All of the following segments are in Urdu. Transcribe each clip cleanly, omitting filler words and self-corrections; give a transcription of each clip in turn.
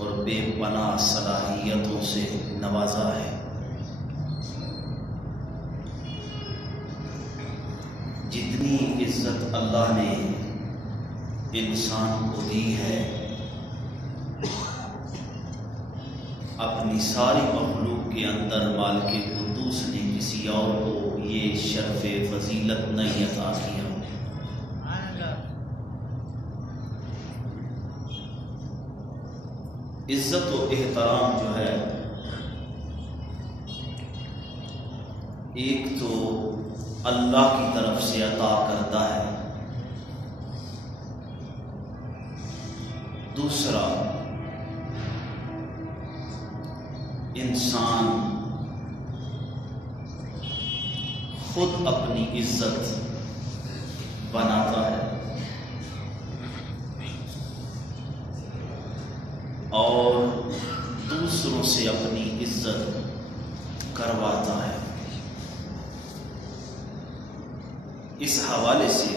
اور بے پناہ صلاحیتوں سے نوازا ہے۔ جتنی عزت اللہ نے انسان کو دی ہے، اپنی ساری مخلوق کے اندر مالک قدوس نے کسی اور کو یہ شرف فضیلت نہیں عطا کیا۔ عزت و احترام جو ہے، ایک تو اللہ کی طرف سے عطا کرتا ہے، دوسرا انسان خود اپنی عزت بناتا ہے اور دوسروں سے اپنی عزت کرواتا ہے۔ اس حوالے سے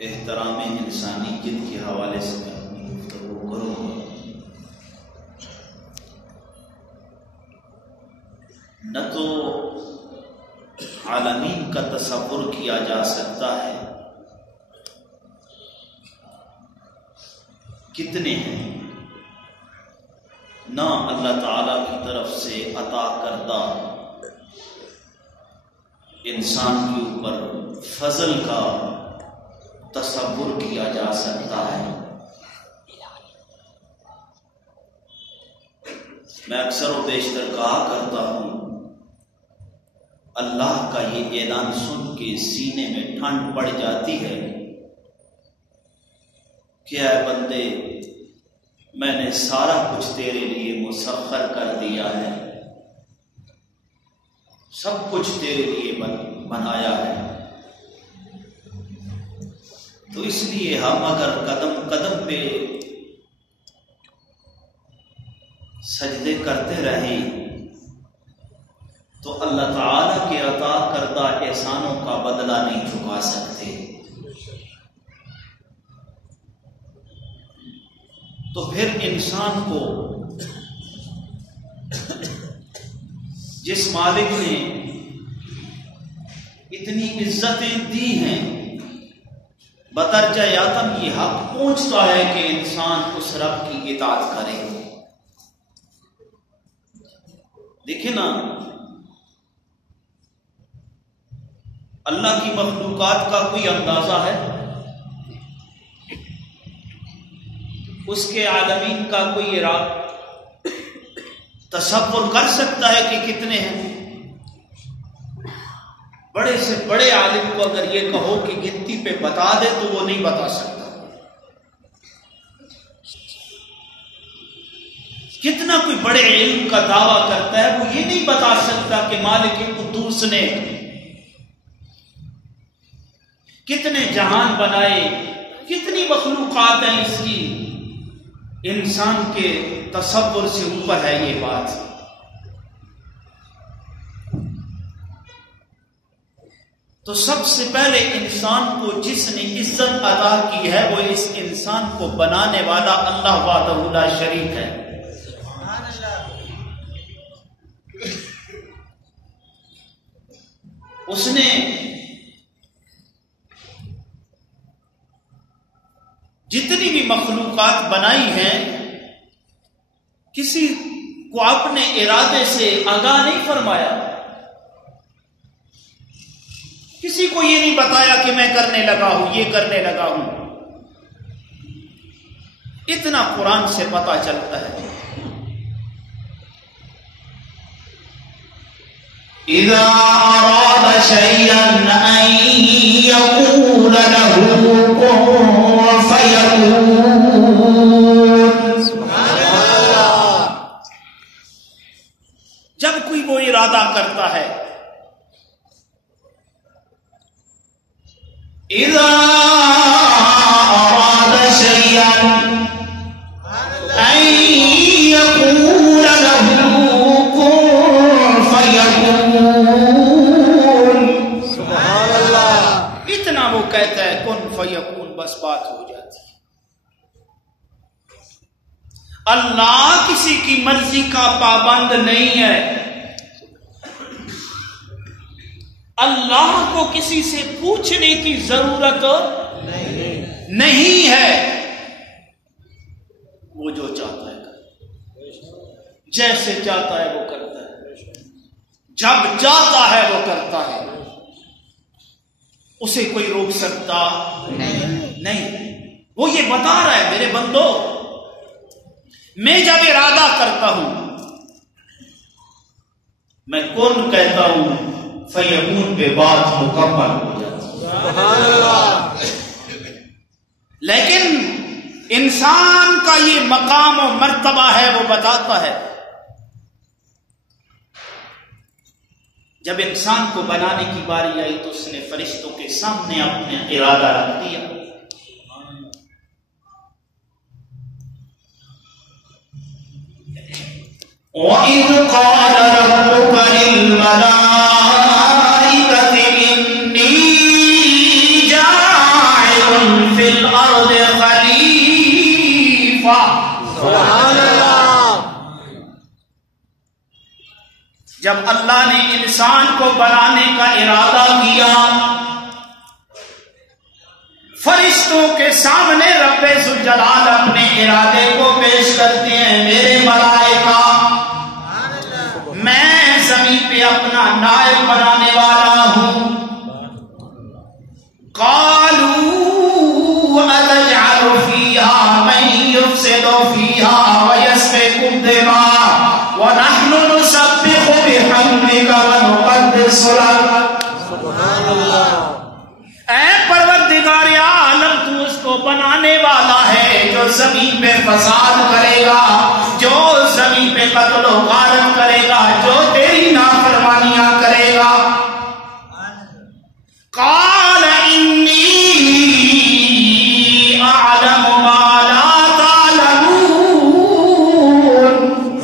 احترام انسانی جن کے حوالے سے میں اپنی گفتگو کروں گا۔ نہ تو عالمین کا تصور کیا جا سکتا ہے کتنے ہیں، نہ اللہ تعالی کی طرف سے عطا کردہ انسان کے اوپر فضل کا تصور کیا جا سکتا ہے۔ میں اکثر و بیشتر کہا کرتا ہوں، اللہ کا یہ اعلان سن کے سینے میں ٹھنڈ پڑ جاتی ہے کہ اے بندے، میں نے سارا کچھ تیرے لیے مسخر کر دیا ہے، سب کچھ تیرے لیے بنایا ہے۔ تو اس لیے ہم اگر قدم قدم پہ سجدے کرتے رہیں تو اللہ تعالی کے عطا کردہ احسانوں کا بدلہ نہیں چکا سکتے۔ تو پھر انسان کو جس مالک نے اتنی عزتیں دی ہیں، بدرجہ یاتم یہ حق پہنچتا ہے کہ انسان اس رب کی اطاعت کرے۔ دیکھیں نا، اللہ کی مخلوقات کا کوئی اندازہ ہے؟ اس کے عالمین کا کوئی تصور کر سکتا ہے کہ کتنے ہیں؟ بڑے سے بڑے عالم کو اگر یہ کہو کہ گنتی پہ بتا دے تو وہ نہیں بتا سکتا۔ کتنا کوئی بڑے علم کا دعویٰ کرتا ہے، وہ یہ نہیں بتا سکتا کہ مالک قدوس نے کتنے جہان بنائے، کتنی مخلوقات ہیں اس کی، انسان کے تصور سے اوپر ہے یہ بات۔ تو سب سے پہلے انسان کو جس نے عزت عطا کی ہے وہ اس انسان کو بنانے والا اللہ وحدہ لا شریک ہے۔ اس نے جتنی بھی مخلوقات بنائی ہیں، کسی کو اپنے ارادے سے آگاہ نہیں فرمایا، کسی کو یہ نہیں بتایا کہ میں کرنے لگا ہوں، یہ کرنے لگا ہوں۔ اتنا قرآن سے پتہ چلتا ہے۔ اذا اراد شيئا ان يقول له كن فيكون۔ سبحان اللہ۔ جب کوئی وہ ارادہ کرتا ہے، اذا اراد شيئا ان يقول له كن فيكون۔ سبحان اللہ۔ اتنا وہ کہتا ہے کن فیکون، بس بات ہو جاتی ہے۔ اللہ کسی کی مرضی کا پابند نہیں ہے. اللہ کو کسی سے پوچھنے کی ضرورت نہیں ہے. وہ جو چاہتا ہے جیسے چاہتا ہے وہ کرتا ہے, جب چاہتا ہے وہ کرتا ہے. اسے کوئی روک سکتا نہیں. وہ یہ بتا رہا ہے میرے بندو, میں جب ارادہ کرتا ہوں میں کون کہتا ہوں فیکون پہ بات مکمل ہو جاتی. لیکن انسان کا یہ مقام و مرتبہ ہے, وہ بتاتا ہے. جب انسان کو بنانے کی باری آئی تو اس نے فرشتوں کے سامنے اپنا ارادہ رکھ دیا. وَإِذْ قَالَ رَبُّكَ لِلْمَلَائِكَةِ إِنِّي جَاعِلٌ فِي الْأَرْضِ خَلِيفَةً. سبحان اللہ. جب اللہ نے انسان کو بنانے کا ارادہ کیا, فرشتوں کے سامنے رب ذوالجلال اپنے ارادے کو پیش کرتے ہیں. میرے ملائکہ, میں زمین پہ اپنا نائب بنانے والا ہوں. قالوا أتجعل فيها من يفسد فيها ويسفك الدماء ونحن نسبح بحمدك ونقدس لك. سبحان اللہ. اے پروردگار عالم, تو اس کو بنانے والا ہے جو زمین پہ فساد کرے گا, جو زمین پہ قتل و غارت کرے گا, جو تیری نافرمانیاں کرے گا. قال انی اعلم ما لا تعلمون.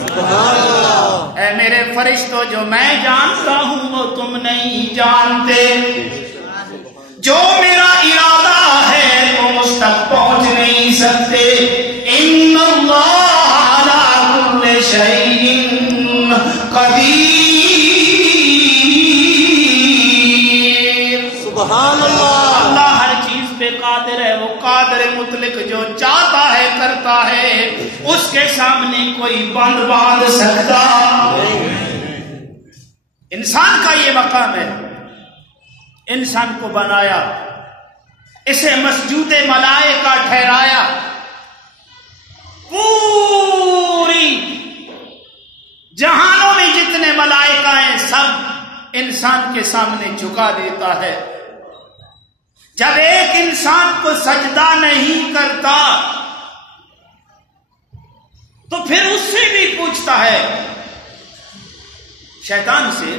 سبحان اللہ. اے میرے فرشتوں, جو میں جانتا ہوں وہ تم نہیں جانتے. جو میرا ارادہ ہے تم اس تک پہنچ نہیں سکتے. ان اللہ علی کل شیء قدیر. سبحان اللہ. اللہ ہر چیز پہ قادر ہے. وہ قادر مطلق, جو چاہتا ہے کرتا ہے. اس کے سامنے کوئی بند باندھ سکتا. انسان کا یہ مقام ہے. انسان کو بنایا, اسے مسجود ملائکہ ٹھہرایا, پوری جہانوں میں جتنے ملائکہ ہیں سب انسان کے سامنے جھکا دیتا ہے. جب ایک انسان کو سجدہ نہیں کرتا تو پھر اس سے بھی پوچھتا ہے. شیطان سے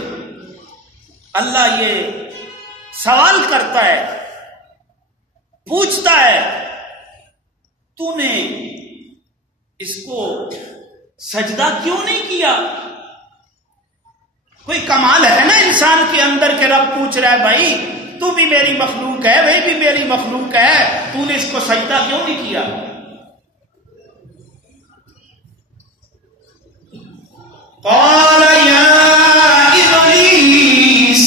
اللہ یہ سوال کرتا ہے, پوچھتا ہے, تو نے اس کو سجدہ کیوں نہیں کیا؟ کوئی کمال ہے نا انسان کے اندر کہ رب پوچھ رہا ہے بھائی تو بھی میری مخلوق ہے, وہ بھی میری مخلوق ہے, تو نے اس کو سجدہ کیوں نہیں کیا؟ قال یا ابلیس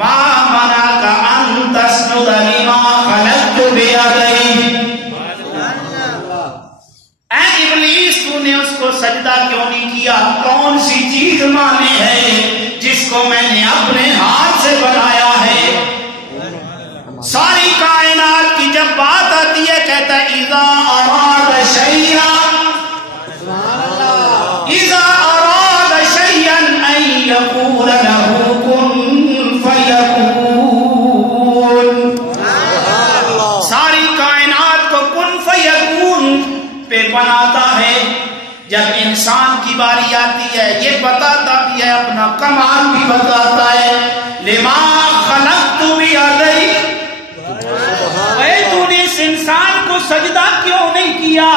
ما منعك ان تسجد لما خلقت بيدي. اے ابلیس, تو نے اس کو سجدہ کیوں نہیں کیا؟ کون سی چیز مانے ہے جس کو میں نے اپنے ہاتھ سے بنایا ہے؟ ساری کائنات کی جب بات آتی ہے کہتا ہے اذا اراد شیئا, اذا اراد شیئا ان یقول له کن فیکون. ساری کائنات کو کن فیکون پہ بناتا ہے. جب انسان کی باری آتی ہے یہ بتاتا بھی ہے, اپنا کمال بھی بتاتا ہے. لما خلقت بیدی, اے تو نے اس انسان کو سجدہ کیوں نہیں کیا؟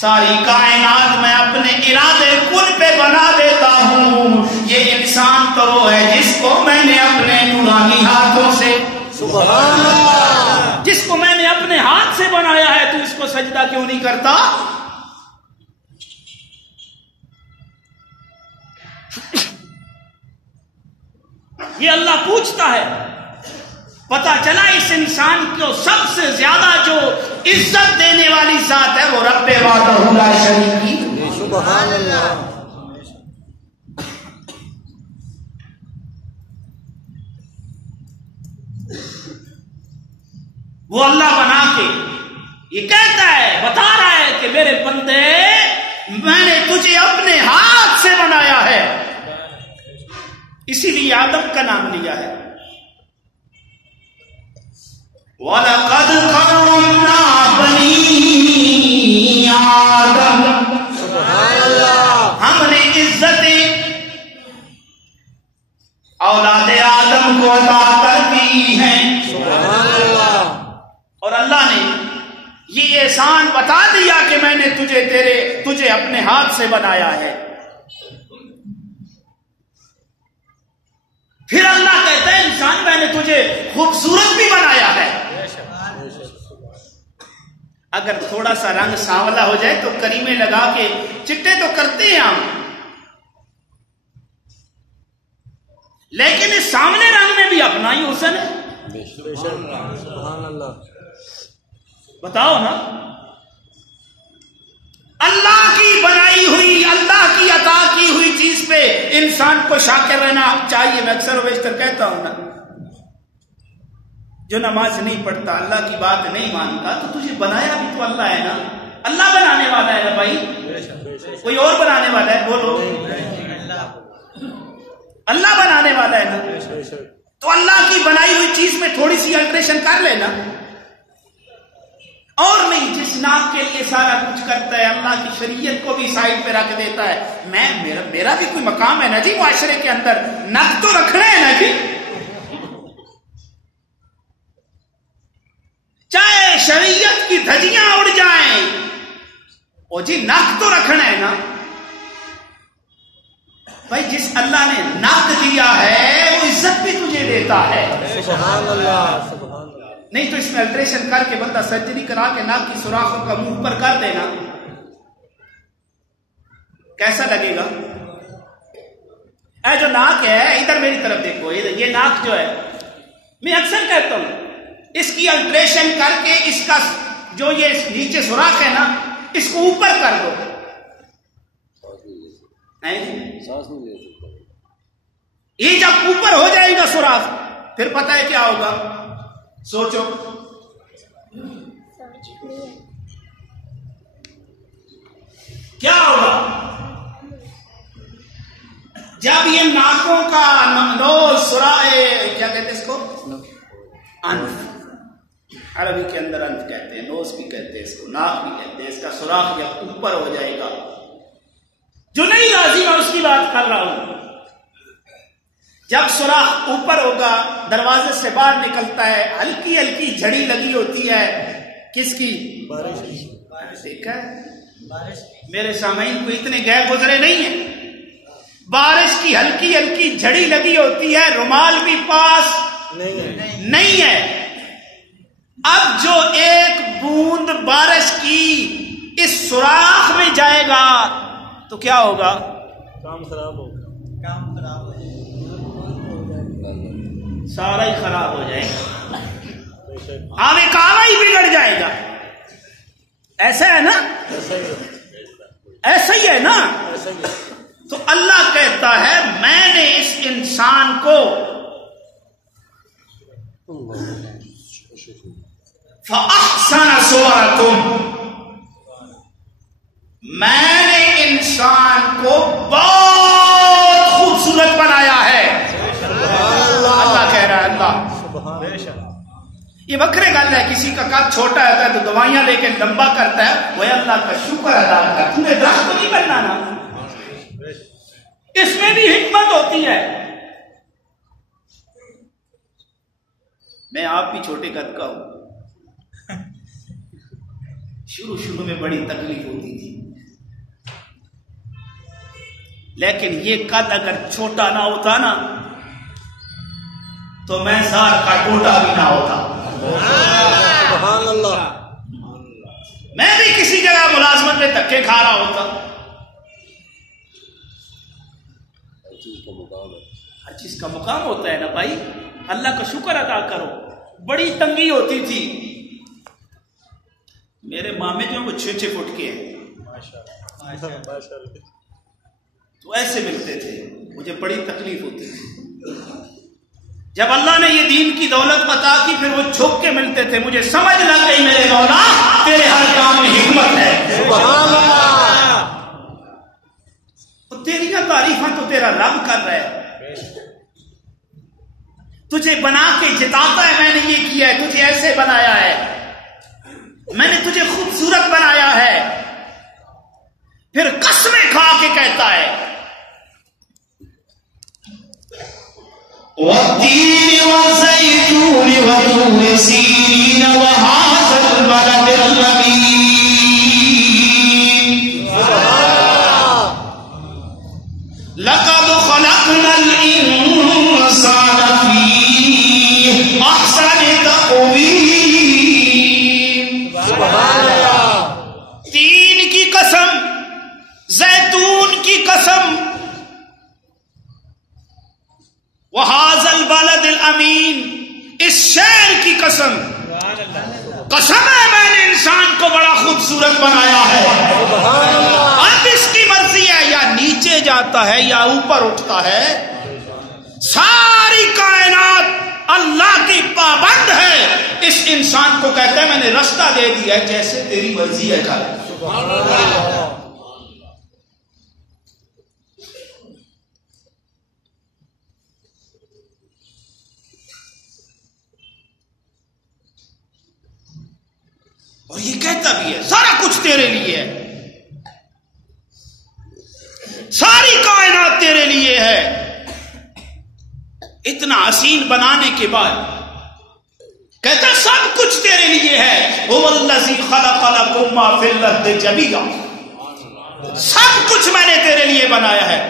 ساری کائنات میں اپنے ارادے کل پہ بنا دیتا ہوں. یہ انسان تو وہ ہے جس کو میں نے اپنے نورانی ہاتھوں سے, سبحان اللہ, جس کو میں نے اپنے ہاتھ سے بنایا ہے, تو اس کو کو سجدہ کیوں نہیں کرتا؟ یہ اللہ پوچھتا ہے. پتا چلا اس انسان کو سب سے زیادہ جو عزت دینے والی ذات ہے وہ رب وحدہ لا شریک کی. سبحان اللہ. وہ اللہ بنا کے یہ کہتا ہے، بتا رہا ہے کہ میرے بندے میں نے تجھے اپنے ہاتھ سے بنایا ہے. اسی لیے آدم کا نام لیا ہے. وَلَقَدْ كَرَّمْنَا بَنِي آدَمَ. سبحان اللہ. ہم نے عزت اولاد آدم کو عطا کر دی ہے. سبحان اللہ. اور اللہ نے یہ احسان بتا دیا کہ میں نے تجھے اپنے ہاتھ سے بنایا ہے. پھر اللہ کہتا ہے انسان میں نے تجھے خوبصورت بھی بنایا ہے. اگر تھوڑا سا رنگ سانولا ہو جائے تو کریمے لگا کے چٹے تو کرتے ہیں ہم، لیکن اس سامنے رنگ میں بھی اپنا ہی حسن ہے. سبحان اللہ. بتاؤ نا، اللہ کی بنائی ہوئی، اللہ کی عطا کی ہوئی چیز پہ انسان کو شاکر رہنا چاہیے. میں اکثر و بیشتر کہتا ہوں نا، جو نماز نہیں پڑھتا، اللہ کی بات نہیں مانتا، تو تجھے بنایا بھی تو اللہ ہے نا. اللہ بنانے والا ہے نا بھائی، کوئی اور بنانے والا ہے؟ بولو. اللہ بنانے والا ہے نا. تو اللہ کی بنائی ہوئی چیز میں تھوڑی سی الٹریشن کر لینا. اور نہیں، جس ناک کے لیے سارا کچھ کرتا ہے، اللہ کی شریعت کو بھی سائڈ پہ رکھ دیتا ہے. میرا بھی کوئی مقام ہے نا جی معاشرے کے اندر، نک تو رکھنا ہے نا جی. چاہے شریعت کی دھجیاں اڑ جائیں، او جی نک تو رکھنا ہے نا بھائی. جس اللہ نے نک دیا ہے وہ عزت بھی تجھے دیتا ہے. سبحان اللہ. نہیں تو اس میں الٹریشن کر کے بندہ سرجری کرا کے ناک کی سوراخوں کا منہ پر کر دینا، کیسا لگے گا؟ اے جو ناک ہے، ادھر میری طرف دیکھو، یہ ناک جو ہے، میں اکثر کہتا ہوں اس کی الٹریشن کر کے اس کا جو یہ نیچے سوراخ ہے نا، اس کو اوپر کر دو. یہ جب اوپر ہو جائے گا سوراخ، پھر پتہ ہے کیا ہوگا؟ سوچو. کیا ہوگا جب یہ ناکوں کا نوز کیا کہتے ہیں اس کو؟ انف. عربی کے اندر انف کہتے ہیں، نوز بھی کہتے ہیں اس کو، ناک بھی کہتے ہیں. اس کا سوراخ جب اوپر ہو جائے گا، جو نہیں راضی میں اس کی بات کر رہا ہوں، جب سوراخ اوپر ہوگا دروازے سے باہر نکلتا ہے، ہلکی ہلکی جھڑی لگی ہوتی ہے. کس کی؟ بارش. دیکھا میرے سامعین کو اتنے گئے گزرے نہیں ہیں. بارش کی ہلکی ہلکی جھڑی لگی ہوتی ہے، رومال بھی پاس نہیں ہے. اب جو ایک بوند بارش کی اس سوراخ میں جائے گا تو کیا ہوگا؟ کام خراب ہوگا. سارا ہی خراب ہو جائے گا، آوے کاوا ہی بگڑ جائے گا. ایسا ہے نا؟ ایسا ہی ہے نا. تو اللہ کہتا ہے میں نے اس انسان کو فَأَحْسَنَ صُوَرَكُمْ، میں نے انسان کو بہت خوبصورت بنایا ہے. اللہ کہہ رہا ہے، اللہ. یہ وکرے گل ہے، کسی کا قد چھوٹا ہوتا ہے تو دوائیاں لے کے لمبا کرتا ہے، وہ اللہ کا شکر ادا کر. تم نے درخت تو نہیں بننا نا، اس میں بھی حکمت ہوتی ہے. میں آپ بھی چھوٹے قد کا ہوں، شروع میں بڑی تکلیف ہوتی تھی، لیکن یہ قد اگر چھوٹا نہ ہوتا نا تو میں زار کا ٹوٹا بھی نہ ہوتا. سبحان اللہ. جگہ ملازمت میں دھکے کھا رہا ہوتا. ہر چیز کا مقام ہوتا ہے نا بھائی. اللہ کا شکر ادا کرو. بڑی تنگی ہوتی تھی. میرے مامے جو وہ 6 فٹ کے ہیں تو ایسے ملتے تھے. مجھے بڑی تکلیف ہوتی تھی. جب اللہ نے یہ دین کی دولت عطا کی پھر وہ جھک کے ملتے تھے. مجھے سمجھ لگ گئی میرے مولا تیرے ہر کام میں حکمت ہے. سبحان اللہ. تو تیریاں تعریفاں تو تیرا رب کر رہا ہے. تجھے بنا کے جتاتا ہے میں نے یہ کیا ہے, تجھے ایسے بنایا ہے, میں نے تجھے خوبصورت بنایا ہے. پھر قسمیں کھا کے کہتا ہے وَالتِّينِ وَالزَّيْتُونِ وَطُورِ سِينِينَ وَهَٰذَا الْبَلَدِ الْأَمِينِ. لَقَدْ خَلَقْنَا الْإِنسَانَ فِي أَحْسَنِ تَقْوِيمٍ. تین کی قسم, زیتون کی قسم, وَهَٰذَا الْبَلَدِ الْأَمِينِ, اس شہر کی قسم. قسم ہے میں نے انسان کو بڑا خوبصورت بنایا ہے. اب اس کی مرضی ہے یا نیچے جاتا ہے یا اوپر اٹھتا ہے. ساری کائنات اللہ کی پابند ہے. اس انسان کو کہتا ہے میں نے راستہ دے دیا ہے, جیسے تیری مرضی ہے چل. اور یہ کہتا بھی ہے سارا کچھ تیرے لیے ہے, ساری کائنات تیرے لیے ہے. اتنا حسین بنانے کے بعد کہتا سب کچھ تیرے لیے ہے. هو الذی خلق لکم ما فی الارض جمیعا, سب کچھ میں نے تیرے لیے بنایا ہے.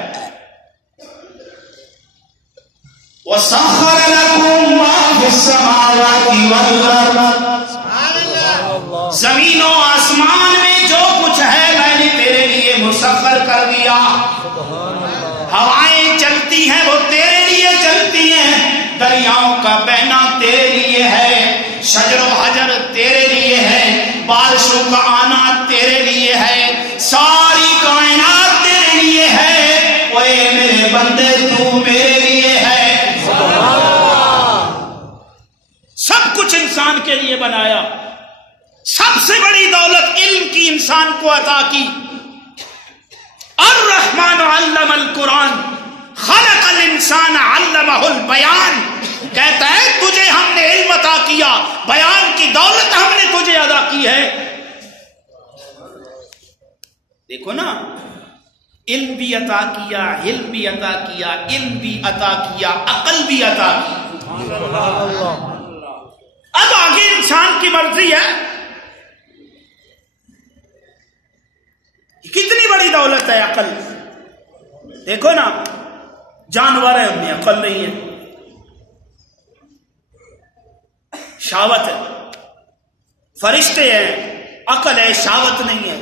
وَسَخَّرَ لَكُم مَّا فِي السَّمَاوَاتِ وَالْأَرْضِ, زمین و آسمان میں جو کچھ ہے میں نے تیرے لیے مسخر کر دیا. ہوائیں چلتی ہیں وہ تیرے لیے چلتی ہیں, دریاؤں کا بہنا تیرے لیے ہے, شجر و حجر تیرے لیے ہے, بارشوں کا آنا تیرے لیے ہے, ساری کائنات تیرے لیے ہے. اوے میرے بندے تو میرے لیے ہے. سب کچھ انسان کے لیے بنایا. سب سے بڑی دولت علم کی انسان کو عطا کی. الرحمن علم القرآن خلق الانسان علمہ البیان. کہتا ہے تجھے ہم نے علم عطا کیا, بیان کی دولت ہم نے تجھے ادا کی ہے. دیکھو نا, علم بھی عطا کیا, علم بھی عطا کیا, علم بھی عطا کیا, عقل بھی عطا کی. اب آگے انسان کی مرضی ہے. کتنی بڑی دولت ہے عقل. دیکھو نا, جانور ہے ہم میں عقل نہیں ہے, شہوت ہے. فرشتے ہیں عقل ہے, شہوت نہیں ہے.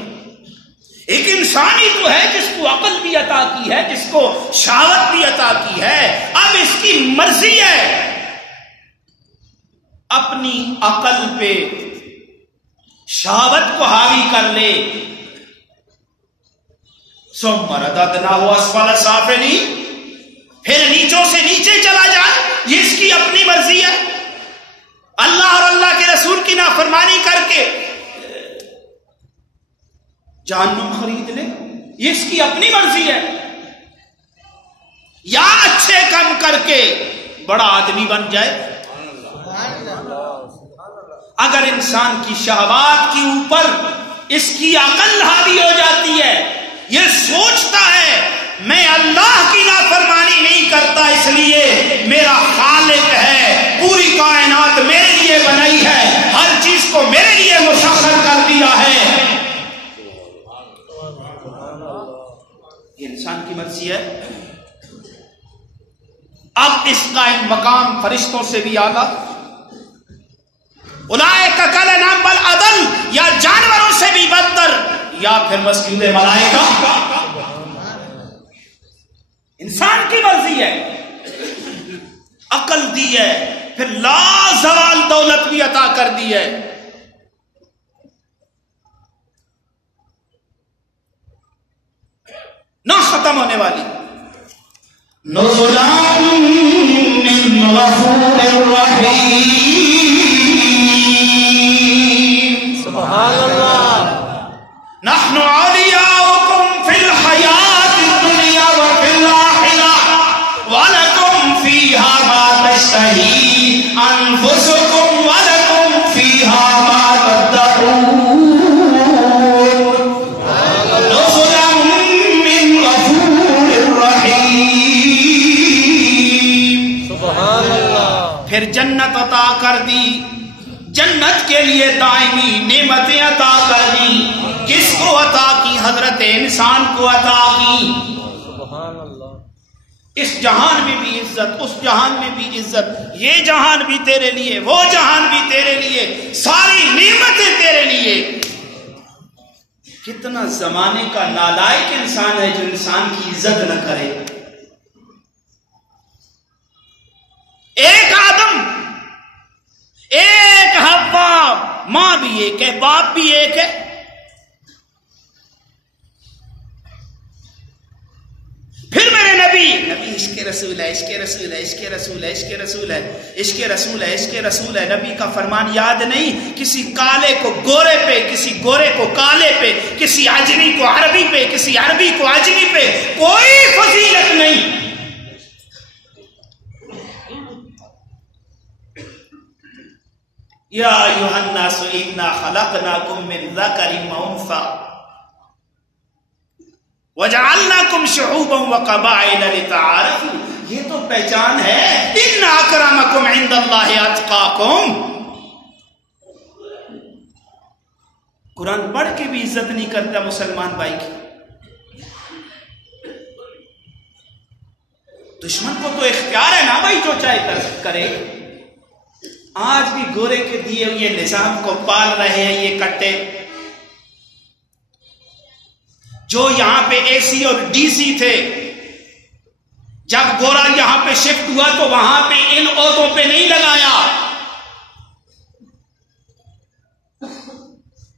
ایک انسان ہی تو ہے جس کو عقل بھی عطا کی ہے, جس کو شہوت بھی عطا کی ہے. اب اس کی مرضی ہے اپنی عقل پہ شہوت کو حاوی کر لے. ثم رددناہ اسفل سافلین, پھر نیچوں سے نیچے چلا جائے. یہ اس کی اپنی مرضی ہے. اللہ اور اللہ کے رسول کی نافرمانی کر کے جہنم خرید لے, یہ اس کی اپنی مرضی ہے. یا اچھے کام کر کے بڑا آدمی بن جائے. اگر انسان کی شہوات کے اوپر اس کی عقل حاوی ہو جاتی ہے, یہ سوچتا ہے میں اللہ کی نافرمانی نہیں کرتا اس لیے میرا خالق ہے, پوری کائنات میرے لیے بنائی ہے, ہر چیز کو میرے لیے مسخر کر دیا ہے. یہ انسان کی مرضی ہے. اب اس کا ایک مقام فرشتوں سے بھی اعلیٰ, اولئک کالانعام بل اضل, یا جانوروں سے بھی بدتر. یا پھر مسجد ملائکہ؟ انسان کی مرضی ہے، عقل دی ہے، پھر لا زوال دولت بھی عطا کر دی ہے. نہ ختم ہونے والی. نزلا من غفور رحیم. سبحان اللہ. نحن اولیاؤکم فی الحیات الدنیا وفی الآخرہ ولکم فیہا ما تشتہی انفسکم ولکم فیہا ما تدعون. نزلا من غفور رحیم. سبحان اللہ. پھر جنت عطا کر دی، جنت کے لیے دائمی نعمتیں عطا کر دی. کس کو عطا کی؟ حضرت انسان کو عطا کی. سبحان اللہ. اس جہان میں بھی عزت، اس جہان میں بھی عزت، یہ جہان بھی تیرے لیے، وہ جہان بھی تیرے لیے، ساری نعمتیں تیرے لیے. کتنا زمانے کا نالائق انسان ہے جو انسان کی عزت نہ کرے. ایک آدم، ایک حوا، ماں بھی ایک ہے، باپ بھی ایک ہے. پھر میرے نبی عشق رسول ہے، عشق رسول ہے، عشق رسول ہے، عشق رسول ہے، عشق رسول ہے، عشق رسول ہے. نبی کا فرمان یاد نہیں؟ کسی کالے کو گورے پہ، کسی گورے کو کالے پہ، کسی عجمی کو عربی پہ، کسی عربی کو عجمی پہ کوئی فضیلت نہیں. یا ایھا الناس انا خلقناکم من ذکر و انثی وجعلناکم شعوبا وقبائل لتعارفوا. یہ تو پہچان ہے، ان اکرمکم عند اللہ اتقاکم. قرآن پڑھ کے بھی عزت نہیں کرتا مسلمان بھائی کی. دشمن کو تو اختیار ہے نا بھائی، جو چاہے کرے. آج بھی گورے کے دیے ہوئے نظام کو پال رہے ہیں یہ کٹے. جو یہاں پہ اے سی اور ڈی سی تھے، جب گورا یہاں پہ شفٹ ہوا تو وہاں پہ ان عہدوں پہ نہیں لگایا.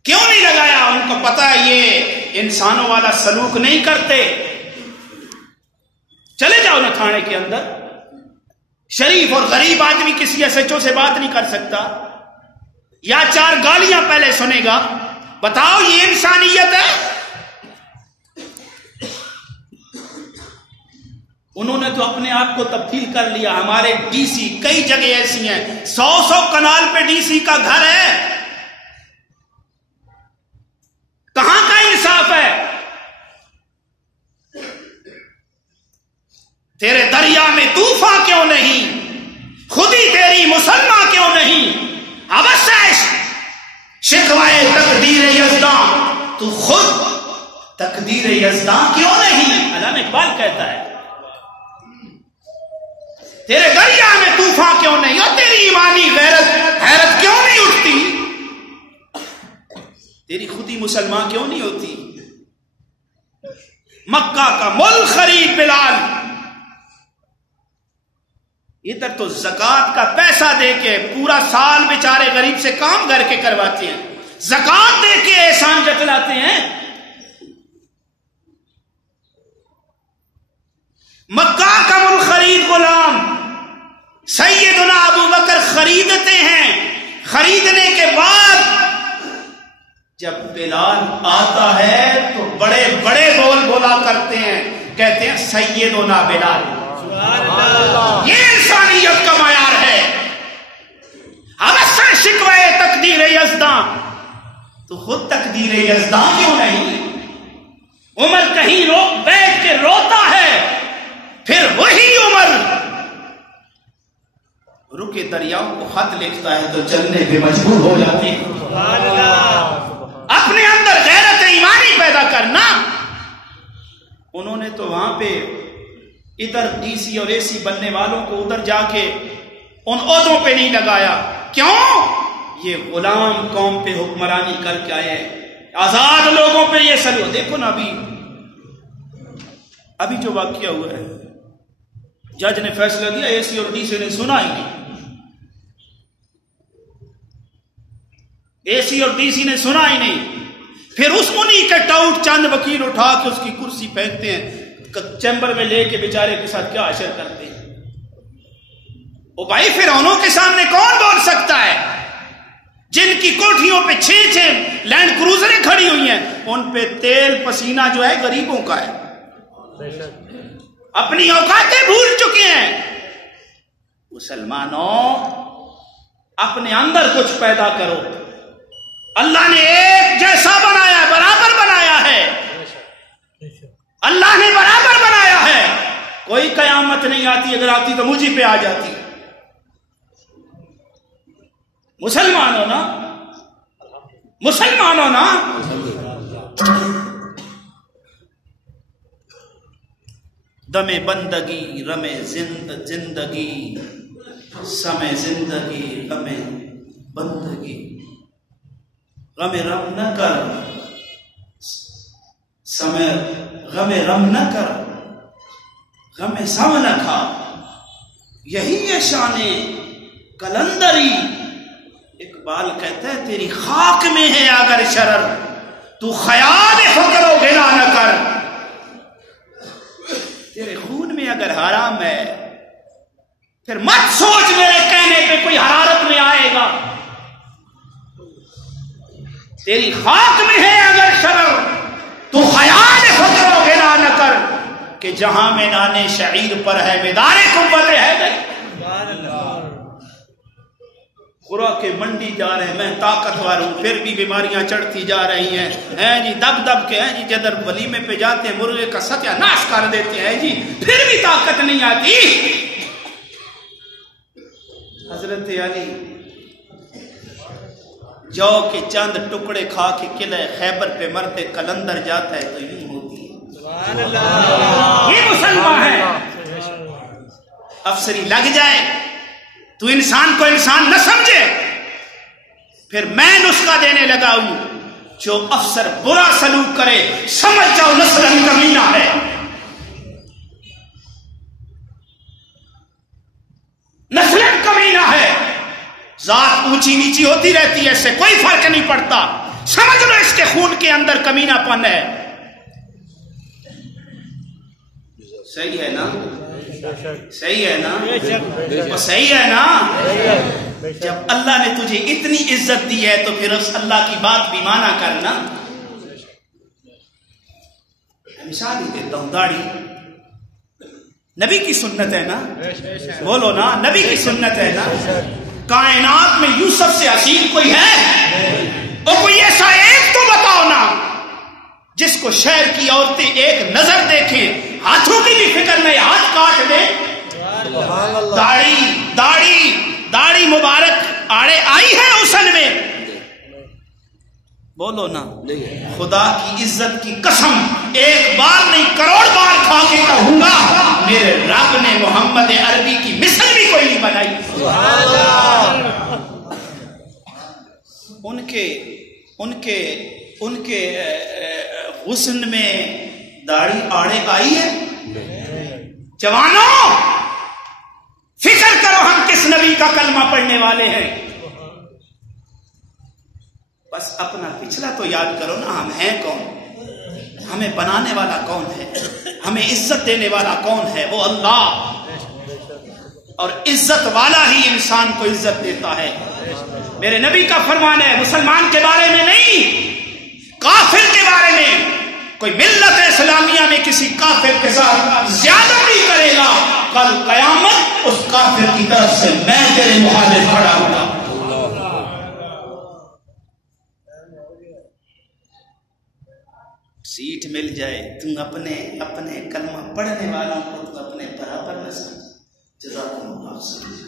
کیوں نہیں لگایا؟ ان کو پتا ہے یہ انسانوں والا سلوک نہیں کرتے. چلے جاؤ نا تھانے کے اندر، شریف اور غریب آدمی کسی ایس ایچ او سے بات نہیں کر سکتا، یا 4 گالیاں پہلے سنے گا. بتاؤ یہ انسانیت ہے؟ انہوں نے تو اپنے آپ کو تبدیل کر لیا. ہمارے ڈی سی کئی جگہ ایسی ہیں 100 کنال پہ ڈی سی کا گھر ہے. کہاں کا انصاف ہے؟ تیرے دریا میں طوفان کیوں نہیں؟ خودی تیری مسلمان کیوں نہیں؟ ابشش شکوائے تقدیر یزداں، تو خود تقدیر یزداں کیوں نہیں؟ علامہ اقبال کہتا ہے تیرے دریا میں طوفان کیوں نہیں، اور تیری ایمانی حیرت کیوں نہیں اٹھتی؟ تیری خودی مسلمان کیوں نہیں ہوتی؟ مکہ کا ملک خرید بلال، ادھر تو زکات کا پیسہ دے کے پورا سال بیچارے غریب سے کام کر کے کرواتے ہیں، زکات دے کے احسان جتلاتے ہیں. مکہ کا ملک خرید غلام سیدنا ابو بکر خریدتے ہیں. خریدنے کے بعد جب بلال آتا ہے تو بڑے بڑے بول بولا کرتے ہیں، کہتے ہیں سیدنا بلال. یہ انسانیت کا معیار ہے. ابشر شکوائے تقدیر یزداں، تو خود تقدیر یزداں کیوں نہیں؟ عمر کہیں بیٹھ کے روتا ہے، پھر وہی عمر رکے دریاؤں کو خط لکھتا ہے تو چلنے پہ مجبور ہو جاتی ہے. اپنے اندر غیرت ایمانی پیدا کرنا. انہوں نے تو وہاں پہ ادھر ڈی سی اور اے سی بننے والوں کو ادھر جا کے ان عہدوں پہ نہیں لگایا. کیوں؟ یہ غلام قوم پہ حکمرانی کر کے آئے ہیں. آزاد لوگوں پہ یہ سلو. دیکھو نا ابھی جو واقعہ ہوا ہے، جج نے فیصلہ دیا، اے سی اور ڈی سی نے سنا ہی نہیں. اے سی اور ڈی سی نے سنا ہی نہیں. پھر انہی کے ٹاؤٹ چند وکیل اٹھا کے اس کی کرسی پھینکتے ہیں، چیمبر میں لے کے بیچارے کے ساتھ کیا اشر کرتے ہیں. او بھائی فرعونوں کے سامنے کون بول سکتا ہے؟ جن کی کوٹھیوں پہ 6 لینڈ کروزریں کھڑی ہوئی ہیں، ان پہ تیل پسینہ جو ہے غریبوں کا ہے. اپنی اوقاتیں بھول چکے ہیں. مسلمانوں اپنے اندر کچھ پیدا کرو. اللہ نے ایک جیسا بنایا ہے، برابر بنایا ہے. اللہ نے برابر بنایا ہے. کوئی قیامت نہیں آتی، اگر آتی تو مجھے پہ آ جاتی. مسلمانوں نا دم بندگی رمے زندگی، سمے زندگی غم بندگی. غم رم نہ کر، سمے غم رم نہ کر، غم سم نہ کھا. یہی ہے شان کلندری. اقبال کہتا ہے تیری خاک میں ہے اگر شرر، تو خیال فقر و غنا نہ کر. تیرے خون میں اگر حرام ہے پھر مت سوچ میرے کہنے پہ کوئی حرارت میں آئے گا. تیری خاک میں ہے اگر شرر، تو خیال فقر و غنا نہ کر. کہ جہاں میں نانے شعیر پر ہے بیدار قوت ہے گئی. خوراک کے منڈی جا رہے ہیں، میں طاقتور ہوں پھر بھی بیماریاں چڑھتی جا رہی ہیں. جی دب کے جی جدر ولیمے پہ جاتے ہیں مرغے کا ستیہ ناش کر دیتے ہیں جی، پھر بھی طاقت نہیں آتی. حضرت علی جو کہ چند ٹکڑے کھا کے قلعہ خیبر پہ مرتے کلندر جاتا ہے تو یوں ہوتی ہے. یہ مسلمان ہے. افسری لگ جائے تو انسان کو انسان نہ سمجھے. پھر میں نسخہ دینے لگا ہوں، جو افسر برا سلوک کرے سمجھ جاؤ نسلن کمینہ ہے. نسلن کمینہ ہے. ذات اونچی نیچی ہوتی رہتی ہے، اس سے کوئی فرق نہیں پڑتا. سمجھ لو اس کے خون کے اندر کمینہ پن ہے. صحیح ہے نا؟ صحیح ہے نا؟ صحیح ہے نا؟ جب اللہ نے تجھے اتنی عزت دی ہے تو پھر اس اللہ کی بات بھی مانا کرنا. مثال ہی دیتا ہوں، داڑھی نبی کی سنت ہے نا؟ بولو نا، نبی کی سنت ہے نا؟ کائنات میں یوسف سے حسین کوئی ہے؟ اور کوئی ایسا ایک تو بتاؤ نا جس کو شہر کی عورتیں ایک نظر دیکھیں، ہاتھوں کی بھی فکر نہیں، ہاتھ کاٹ دے. داڑھی مبارک آڑے آئی ہے حسن میں. بولو نا، خدا کی عزت کی قسم ایک بار نہیں کروڑ بار کھا کے کہوں گا میرے رب نے محمد عربی کی مثل بھی کوئی نہیں بنائی. ان کے حسن میں داڑھی آڑے آئی ہے. جوانوں فکر کرو ہم کس نبی کا کلمہ پڑھنے والے ہیں. بس اپنا پچھلا تو یاد کرو نا، ہم ہیں کون، ہمیں بنانے والا کون ہے، ہمیں عزت دینے والا کون ہے؟ وہ اللہ. اور عزت والا ہی انسان کو عزت دیتا ہے. میرے نبی کا فرمان ہے، مسلمان کے بارے میں نہیں، کافر کے بارے میں. کوئی ملت اسلامیہ میں کسی کافر کے ساتھ زیادتی کرے گا، کل قیامت اس کافر کی طرف سے میں تیرے مخالف کھڑا ہوں گا. سیٹ مل جائے تم اپنے کلمہ پڑھنے والوں کو تو اپنے برابر نہ سمجھ. جزاکم اللہ خیر.